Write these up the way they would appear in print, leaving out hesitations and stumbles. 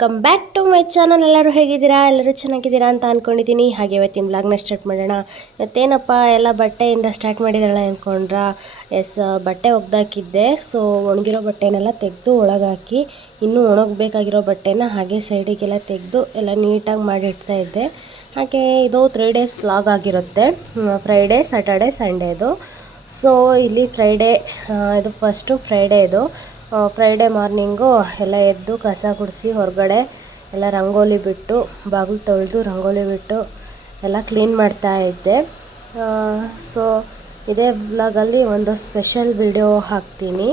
Welcome back to my channel. ಎಲ್ಲರೂ ಹೇಗಿದ್ದೀರಾ? ಎಲ್ಲರೂ ಚೆನ್ನಾಗಿದ್ದೀರಾ ಅಂತ ಅಂದ್ಕೊಂಡಿದ್ದೀನಿ. ಹಾಗೆ ಇವತ್ತಿನ ವ್ಲಾಗ್ನ ಸ್ಟಾರ್ಟ್ ಮಾಡೋಣ. ಇವತ್ತೇನಪ್ಪ ಎಲ್ಲ ಬಟ್ಟೆಯಿಂದ ಸ್ಟಾರ್ಟ್ ಮಾಡಿದಾಳೆ ಅಂದ್ಕೊಂಡ್ರಾ? ಎಸ್, ಬಟ್ಟೆ ಒಗ್ದಾಕಿದ್ದೆ. ಸೊ ಒಣಗಿರೋ ಬಟ್ಟೆನೆಲ್ಲ ತೆಗೆದು ಒಳಗಾಕಿ ಇನ್ನೂ ಒಣಗಬೇಕಾಗಿರೋ ಬಟ್ಟೆನ ಹಾಗೆ ಸೈಡಿಗೆಲ್ಲ ತೆಗೆದು ಎಲ್ಲ ನೀಟಾಗಿ ಮಾಡಿಡ್ತಾ ಇದ್ದೆ. ಹಾಗೆ ಇದು 3 ಡೇಸ್ ವ್ಲಾಗ್ ಆಗಿರುತ್ತೆ. ಫ್ರೈಡೇ, ಸ್ಯಾಟರ್ಡೆ, ಸಂಡೇದು. ಸೊ ಇಲ್ಲಿ ಫ್ರೈಡೇ, ಇದು ಫಸ್ಟು ಫ್ರೈಡೇ. ಇದು ಫ್ರೈಡೇ ಮಾರ್ನಿಂಗು ಎಲ್ಲ ಎದ್ದು ಕಸ ಗುಡಿಸಿ ಹೊರಗಡೆ ಎಲ್ಲ ರಂಗೋಲಿ ಬಿಟ್ಟು, ಬಾಗಿಲು ತೊಳೆದು ರಂಗೋಲಿ ಬಿಟ್ಟು ಎಲ್ಲ ಕ್ಲೀನ್ ಮಾಡ್ತಾ ಇದ್ದೆ. ಸೊ ಇದೇ ವ್ಲಾಗಲ್ಲಿ ಒಂದು ಸ್ಪೆಷಲ್ ವಿಡಿಯೋ ಹಾಕ್ತೀನಿ.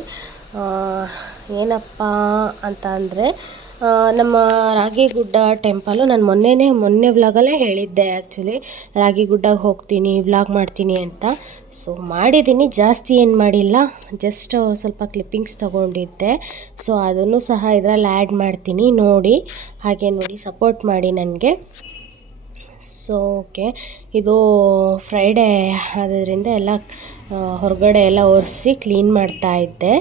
ಏನಪ್ಪ ಅಂತ ಅಂದರೆ, ನಮ್ಮ ರಾಗಿಗುಡ್ಡ ಟೆಂಪಲು ನಾನು ಮೊನ್ನೆ ವ್ಲಾಗಲ್ಲೇ ಹೇಳಿದ್ದೆ. ಆ್ಯಕ್ಚುಲಿ ರಾಗಿಗುಡ್ಡಗೆ ಹೋಗ್ತೀನಿ, ವ್ಲಾಗ್ ಮಾಡ್ತೀನಿ ಅಂತ. ಸೊ ಮಾಡಿದ್ದೀನಿ, ಜಾಸ್ತಿ ಏನು ಮಾಡಿಲ್ಲ, ಜಸ್ಟ್ ಸ್ವಲ್ಪ ಕ್ಲಿಪ್ಪಿಂಗ್ಸ್ ತೊಗೊಂಡಿದ್ದೆ. ಸೊ ಅದನ್ನು ಸಹ ಇದರಲ್ಲಿ ಆ್ಯಡ್ ಮಾಡ್ತೀನಿ, ನೋಡಿ. ಹಾಗೆ ನೋಡಿ ಸಪೋರ್ಟ್ ಮಾಡಿ ನನಗೆ. ಸೊ ಓಕೆ, ಇದು ಫ್ರೈಡೇ ಆದ್ದರಿಂದ ಎಲ್ಲ ಹೊರಗಡೆ ಎಲ್ಲ ಒರೆಸಿ ಕ್ಲೀನ್ ಮಾಡ್ತಾ ಇದ್ದೆ.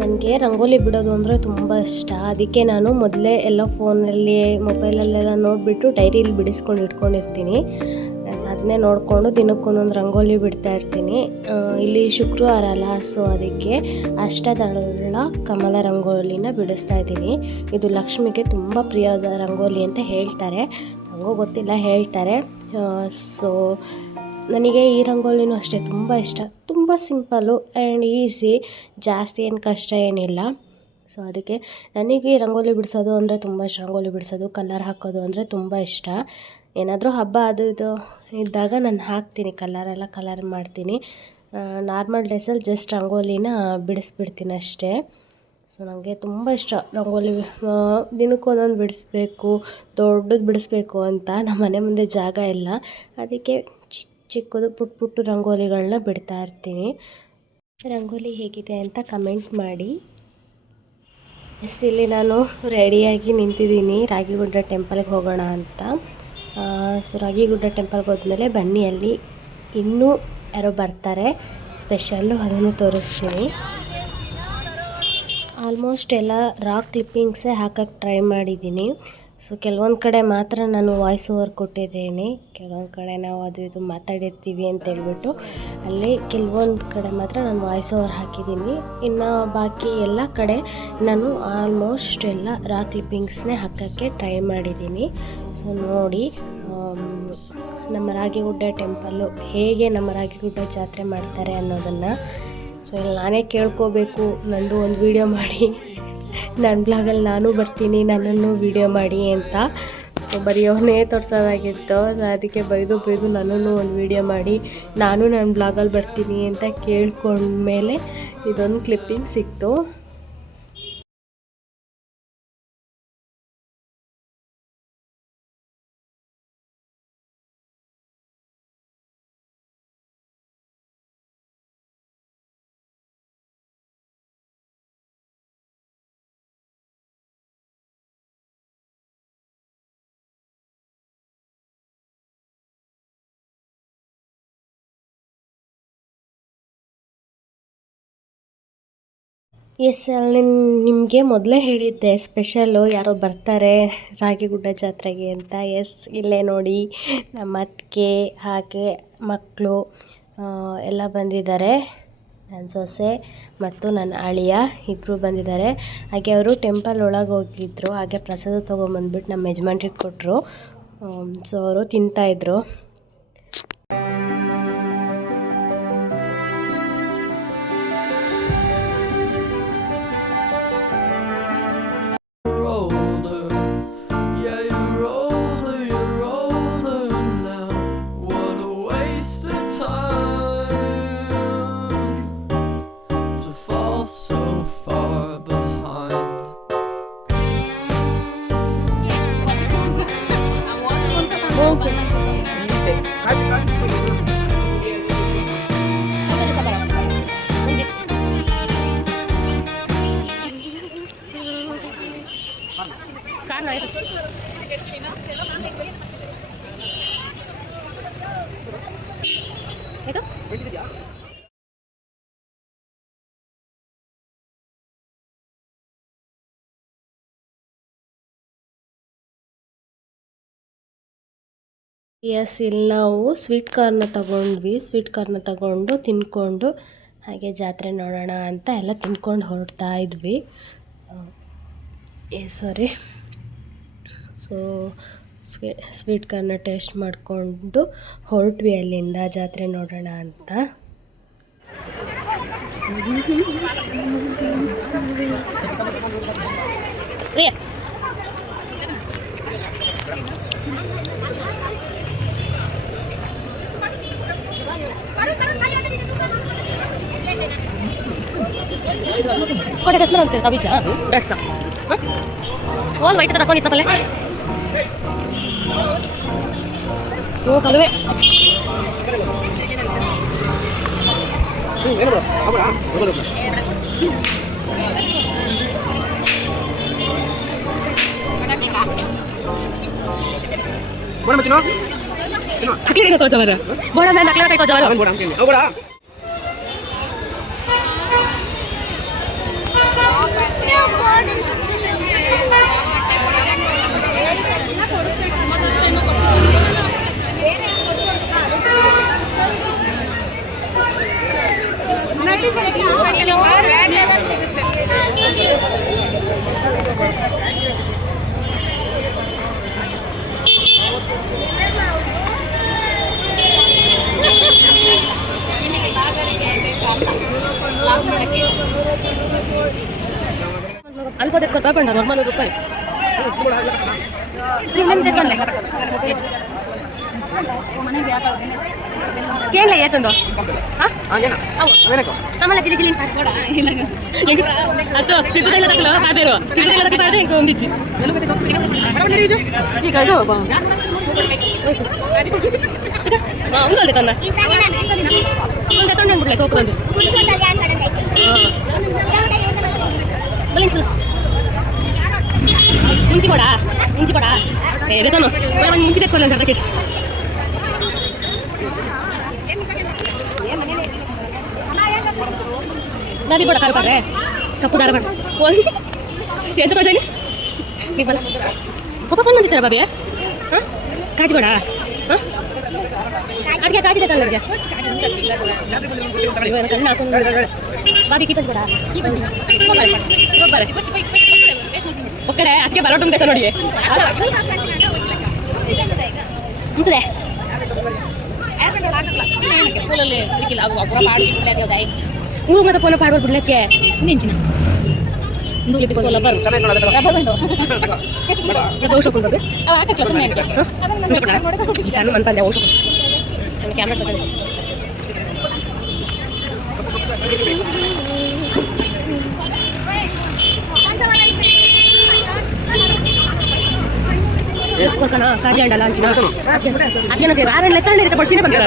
ನನಗೆ ರಂಗೋಲಿ ಬಿಡೋದು ಅಂದರೆ ತುಂಬ ಇಷ್ಟ. ಅದಕ್ಕೆ ನಾನು ಮೊದಲೇ ಎಲ್ಲ ಫೋನಲ್ಲಿ, ಮೊಬೈಲಲ್ಲೆಲ್ಲ ನೋಡಿಬಿಟ್ಟು ಡೈರಿಯಲ್ಲಿ ಬಿಡಿಸ್ಕೊಂಡು ಇಟ್ಕೊಂಡಿರ್ತೀನಿ. ಅದನ್ನೇ ನೋಡಿಕೊಂಡು ದಿನಕ್ಕೊಂದೊಂದು ರಂಗೋಲಿ ಬಿಡ್ತಾ ಇರ್ತೀನಿ. ಇಲ್ಲಿ ಶುಕ್ರವಾರ ಅಲ್ಲ, ಸೊ ಅದಕ್ಕೆ ಅಷ್ಟದಳ ಕಮಲ ರಂಗೋಲಿನ ಬಿಡಿಸ್ತಾ ಇದ್ದೀನಿ. ಇದು ಲಕ್ಷ್ಮಿಗೆ ತುಂಬ ಪ್ರಿಯವಾದ ರಂಗೋಲಿ ಅಂತ ಹೇಳ್ತಾರೆ, ನನಗೂ ಗೊತ್ತಿಲ್ಲ, ಹೇಳ್ತಾರೆ. ಸೊ ನನಗೆ ಈ ರಂಗೋಲಿನೂ ಅಷ್ಟೇ ತುಂಬ ಇಷ್ಟ. ತುಂಬ ಸಿಂಪಲ್ಲು ಆ್ಯಂಡ್ ಈಸಿ, ಜಾಸ್ತಿ ಏನು ಕಷ್ಟ ಏನಿಲ್ಲ. ಸೊ ಅದಕ್ಕೆ ನನಗೆ ರಂಗೋಲಿ ಬಿಡಿಸೋದು ಅಂದರೆ ತುಂಬ ಇಷ್ಟ. ರಂಗೋಲಿ ಬಿಡಿಸೋದು, ಕಲರ್ ಹಾಕೋದು ಅಂದರೆ ತುಂಬ ಇಷ್ಟ. ಏನಾದರೂ ಹಬ್ಬ ಅದು ಇದು ಇದ್ದಾಗ ನಾನು ಹಾಕ್ತೀನಿ, ಕಲರ್ ಮಾಡ್ತೀನಿ. ನಾರ್ಮಲ್ ಡೇಸಲ್ಲಿ ಜಸ್ಟ್ ರಂಗೋಲಿನ ಬಿಡಿಸ್ಬಿಡ್ತೀನಿ ಅಷ್ಟೇ. ಸೊ ನನಗೆ ತುಂಬ ಇಷ್ಟ ರಂಗೋಲಿ. ದಿನಕ್ಕೊಂದೊಂದು ಬಿಡಿಸ್ಬೇಕು, ದೊಡ್ಡದು ಬಿಡಿಸ್ಬೇಕು ಅಂತ. ನಮ್ಮ ಮನೆ ಮುಂದೆ ಜಾಗ ಇಲ್ಲ, ಅದಕ್ಕೆ ಚಿಕ್ಕದು ಪುಟ್ಟ ರಂಗೋಲಿಗಳನ್ನ ಬಿಡ್ತಾ ಇರ್ತೀನಿ. ರಂಗೋಲಿ ಹೇಗಿದೆ ಅಂತ ಕಮೆಂಟ್ ಮಾಡಿ. ಇಲ್ಲಿ ನಾನು ರೆಡಿಯಾಗಿ ನಿಂತಿದ್ದೀನಿ, ರಾಗಿಗುಡ್ಡ ಟೆಂಪಲ್ಗೆ ಹೋಗೋಣ ಅಂತ. ಸೊ ರಾಗಿಗುಡ್ಡ ಟೆಂಪಲ್ಗೆ ಹೋದ್ಮೇಲೆ ಬನ್ನಿ, ಅಲ್ಲಿ ಇನ್ನೂ ಯಾರೋ ಬರ್ತಾರೆ ಸ್ಪೆಷಲ್ಲು, ಅದನ್ನು ತೋರಿಸ್ತೀನಿ. ಆಲ್ಮೋಸ್ಟ್ ಎಲ್ಲ ರಾಕ್ ಕ್ಲಿಪ್ಪಿಂಗ್ಸೇ ಹಾಕೋಕ್ಕೆ ಟ್ರೈ ಮಾಡಿದ್ದೀನಿ. ಸೊ ಕೆಲವೊಂದು ಕಡೆ ಮಾತ್ರ ನಾನು ವಾಯ್ಸ್ ಓವರ್ ಕೊಟ್ಟಿದ್ದೀನಿ, ಕೆಲವೊಂದು ಕಡೆ ನಾವು ಅದು ಇದು ಮಾತಾಡಿರ್ತೀವಿ ಅಂತ ಹೇಳ್ಬಿಟ್ಟು ಅಲ್ಲಿ ಕೆಲವೊಂದು ಕಡೆ ಮಾತ್ರ ನಾನು ವಾಯ್ಸ್ ಓವರ್ ಹಾಕಿದ್ದೀನಿ. ಇನ್ನು ಬಾಕಿ ಎಲ್ಲ ಕಡೆ ನಾನು ಆಲ್ಮೋಸ್ಟ್ ಎಲ್ಲ ರಾಕ್ ಕ್ಲಿಪ್ಪಿಂಗ್ಸ್ನೇ ಹಾಕೋಕ್ಕೆ ಟ್ರೈ ಮಾಡಿದ್ದೀನಿ. ಸೊ ನೋಡಿ, ನಮ್ಮ ರಾಗಿಗುಡ್ಡ ಟೆಂಪಲ್ಲು ಹೇಗೆ ನಮ್ಮ ರಾಗಿಗುಡ್ಡ ಜಾತ್ರೆ ಮಾಡ್ತಾರೆ ಅನ್ನೋದನ್ನು. ಸೊ ಇಲ್ಲಿ ನಾನೇ ಕೇಳ್ಕೋಬೇಕು, ನಂದು ಒಂದು ವೀಡಿಯೋ ಮಾಡಿ, ನನ್ನ ಬ್ಲಾಗಲ್ಲಿ ನಾನು ಬರ್ತೀನಿ, ನನ್ನನ್ನು ವೀಡಿಯೋ ಮಾಡಿ ಅಂತ. ಸೊ ಬರೆಯೋನೇ ತೋರಿಸೋದಾಗಿತ್ತು. ಅದಕ್ಕೆ ಬೈದು ನನ್ನನ್ನು ಒಂದು ವೀಡಿಯೋ ಮಾಡಿ, ನಾನು ನನ್ನ ಬ್ಲಾಗಲ್ಲಿ ಬರ್ತೀನಿ ಅಂತ ಕೇಳ್ಕೊಂಡ್ಮೇಲೆ ಇದೊಂದು ಕ್ಲಿಪ್ಪಿಂಗ್ ಸಿಕ್ತು. ಎಸ್, ಅಲ್ಲಿ ನಿಮಗೆ ಮೊದಲೇ ಹೇಳಿದ್ದೆ ಸ್ಪೆಷಲ್ಲು ಯಾರೋ ಬರ್ತಾರೆ ರಾಗಿಗುಡ್ಡ ಜಾತ್ರೆಗೆ ಅಂತ. ಎಸ್, ಇಲ್ಲೇ ನೋಡಿ, ನಮ್ಮ ಅತ್ತಿಗೆ ಹಾಗೆ ಮಕ್ಕಳು ಎಲ್ಲ ಬಂದಿದ್ದಾರೆ. ನನ್ನ ಸೊಸೆ ಮತ್ತು ನನ್ನ ಅಳಿಯ ಇಬ್ಬರು ಬಂದಿದ್ದಾರೆ. ಹಾಗೆ ಅವರು ಟೆಂಪಲ್ ಒಳಗೆ ಹೋಗಿದ್ರು, ಹಾಗೆ ಪ್ರಸಾದ ತೊಗೊಂಬಂದ್ಬಿಟ್ಟು ನಮ್ಮ ಯಜಮಾನ್ರಿಗೆ ಕೊಟ್ಟರು. ಸೊ ಅವರು ತಿಂತಾಯಿದ್ರು. So ಎಸ್, ಇಲ್ಲಿ ನಾವು ಸ್ವೀಟ್ ಕಾರ್ನ ತಗೊಂಡು ತಿನ್ಕೊಂಡು ಹಾಗೆ ಜಾತ್ರೆ ನೋಡೋಣ ಅಂತ ಎಲ್ಲ ತಿನ್ಕೊಂಡು ಹೊರಡ್ತಾ ಇದ್ವಿ. ಸಾರಿ. ಸೊ ಸ್ವೀಟ್ ಕಾರ್ನ ಟೇಸ್ಟ್ ಮಾಡಿಕೊಂಡು ಹೊರಟ್ವಿ ಅಲ್ಲಿಂದ ಜಾತ್ರೆ ನೋಡೋಣ ಅಂತ. Kok ada sebenarnya tapi jangan rasa. Oh, wait kita takon pala. Oh, kalau we. Ini bro. Apa ah? Betul. Mana macam mana? Akhirnya kau jawab. Bora main akhirnya kau jawab. Bora mungkin. Oh, bora. ಅಲ್ಪ ತೆಕ್ಕೊಟ್ಟು Papanna normal ರೂಪಾಯಿ ಕೇಳ ಏತಂದು ನಮ್ಮಲ್ಲ Chile Chile ಅದು ತಿರುಪತಿಲ್ಲ ತಕ್ಕಲು ಅದೇರು ತಿರುಪತಿಲ್ಲ ತಕ್ಕಲು ಇಂಕ ಒಂದಿಚ್ಚಿ ಈಗ ಇದು ఉండాలి తన ఉండే బిడ్డ చోకు ముంచి కూడా ఏదైతాను ముంచి తెచ్చుకోలేదు అక్కడికి దాన్ని కూడా కరపడే తప్పు దారపడ ఎంత పైసని నీకు బల ఒక ఫోన్ మంది బాబీ కాచిపడా ಅದಕ್ಕೆ ಕಾಜಿದೆ ಕಲ್ಲರಿಗೆ ಬಾಬಿ ಕೀಪಸ್ ಬೇಡ ಗೊಬ್ಬರ ಒಕ್ಕಡೆ ಅದಕ್ಕೆ ಬರೋಟು ಬೇಕಾ ನೋಡಿ ಮುಂದೆ ಸ್ಕೂಲಲ್ಲಿ ಊರು ಮತ್ತೆ ಫೋನ್ ಪಾಡ್ಬೋದು ಬಿಡ್ಲಕ್ಕೆ ನೆಂಚಿನ ಕ್ಯಾಮ್ರಾ ತಗೊಂಡು ಕಾಜಿ ಅಂಡಲ್ಲ ಹಂಚಿನ ಅದೇನ ಆರೆಲ್ಲ ಎತ್ತಂಡಿರುತ್ತೆ ಬಡ್ಚಿನೇ ಬರ್ತಾರೆ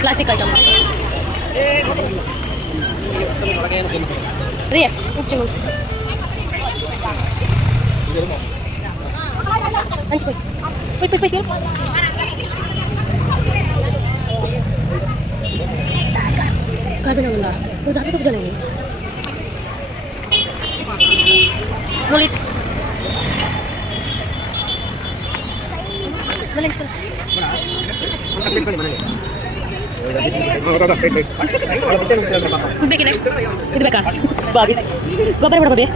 ಪ್ಲಾಸ್ಟಿಕ್ ಐಟಮ್ ರೀ ಹಂಚ್ಕೊಯ್ ಕಾಬಿನವಲ್ಲ ನೀವು ಜಾತಿ ತಪ್ಪ ಜನ ನೋಡಿ ಬೇಕಿದೆ ಇದು ಬೇಕಾ ಬಾಬಿ ಗೊಬ್ಬರ ಬಿಡ ಬಾಬಿ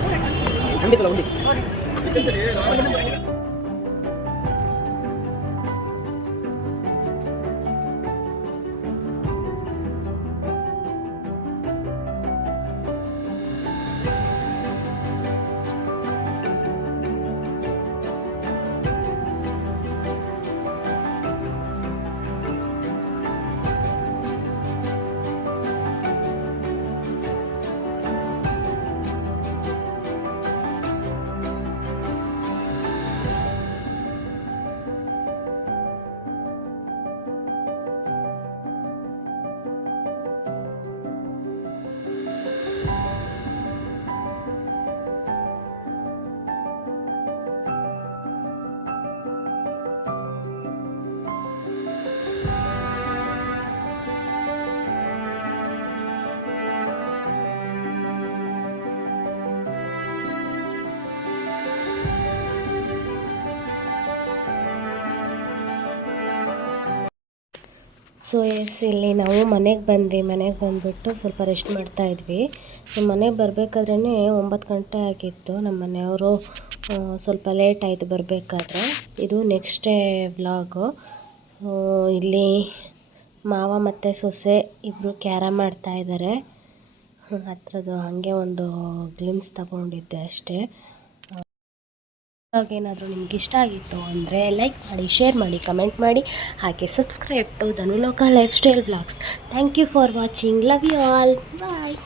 ಸೊ ಎಸ್, ಇಲ್ಲಿ ನಾವು ಮನೆಗೆ ಬಂದ್ವಿ. ಮನೆಗೆ ಬಂದುಬಿಟ್ಟು ಸ್ವಲ್ಪ ರೆಸ್ಟ್ ಮಾಡ್ತಾಯಿದ್ವಿ. ಸೊ ಮನೆಗೆ ಬರಬೇಕಾದ್ರೇ 9 ಗಂಟೆ ಆಗಿತ್ತು. ನಮ್ಮ ಮನೆಯವರು ಸ್ವಲ್ಪ ಲೇಟ್ ಆಯಿತು ಬರಬೇಕಾದ್ರೆ. ಇದು ನೆಕ್ಸ್ಟ್ ಡೇ ವ್ಲಾಗು. ಸೊ ಇಲ್ಲಿ ಮಾವ ಮತ್ತು ಸೊಸೆ ಇಬ್ಬರು ಕ್ಯಾರಮ್ ಆಡ್ತಾಯಿದ್ದಾರೆ. ಹತ್ರದ್ದು ಹಾಗೆ ಒಂದು ಗ್ಲಿಮ್ಸ್ ತಗೊಂಡಿದ್ದೆ ಅಷ್ಟೇ. ಏನಾದರೂ ನಿಮ್ಗೆ ಇಷ್ಟ ಆಗಿತ್ತು ಅಂದರೆ ಲೈಕ್ ಮಾಡಿ, ಶೇರ್ ಮಾಡಿ, ಕಮೆಂಟ್ ಮಾಡಿ, ಹಾಗೆ subscribe to Dhanuloka lifestyle blogs. Thank you for watching. Love you all. Bye.